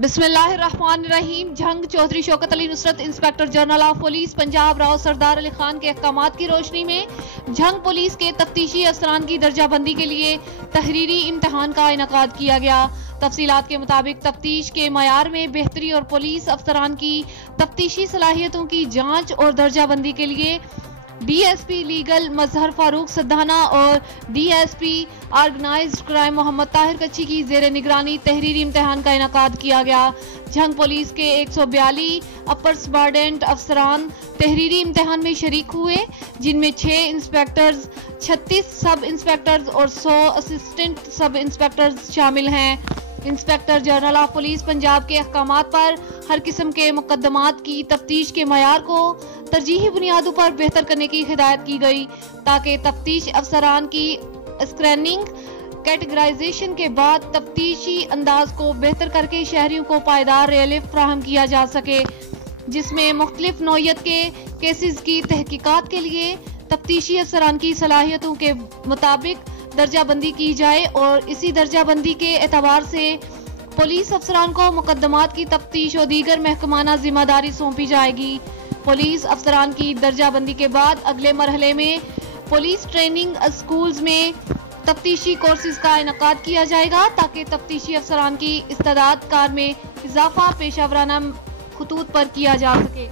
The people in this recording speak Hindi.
बिस्मिल्लाहिर्रहमानिर्रहीम। Jhang Chaudhry Shaukat Ali Nusrat inspector general of police Punjab Rao Sardar Ali Khan के अहकामात की रोशनी में झंग पुलिस के तफ्तीशी अफसरान की दर्जाबंदी के लिए तहरीरी इम्तहान का इनेकाद किया गया। तफसीलात के मुताबिक तफ्तीश के मयार में बेहतरी और पुलिस अफसरान की तफ्तीशी सलाहियतों की जाँच और दर्जाबंदी के लिए DSP लीगल मजहर फारूक सद्दाना और DSP organised crime Mohammad Tahir Kachhi की जेर निगरानी तहरीरी इम्तहान का इनेकाद किया गया। झंग पुलिस के 142 अपर सबॉर्डिनेट अफसरान तहरीरी इम्तहान में शरीक हुए, जिनमें 6 इंस्पेक्टर्स, 36 सब इंस्पेक्टर्स और 100 असिस्टेंट सब इंस्पेक्टर्स शामिल हैं। Inspector general of police Punjab के अहकामात पर हर किस्म के मुकदमात की तफ्तीश के मयार को तरजीही बुनियादों पर बेहतर करने की हिदायत की गई, ताकि तफ्तीश अफसरान की स्क्रीनिंग कैटेगराइजेशन के बाद तफ्तीशी अंदाज को बेहतर करके शहरियों को पायदार रिलीफ फ्राहम किया जा सके, जिसमें मुख्तलिफ नौयत के केसेस की तहकीकात के लिए तफ्तीशी अफसरान की सलाहियतों के मुताबिक दर्जाबंदी की जाए और इसी दर्जाबंदी के एतबार से पुलिस अफसरान को मुकदमात की तफ्तीश और दीगर महकमाना जिम्मेदारी सौंपी जाएगी। पुलिस अफसरान की दर्जाबंदी के बाद अगले मरहले में पुलिस ट्रेनिंग स्कूल्स में तफ्तीशी कोर्सेज का इनेकाद किया जाएगा, ताकि तफ्तीशी अफसरान की इस्तेदाद कार में इजाफा पेशा वराना खतूत पर किया जा सके।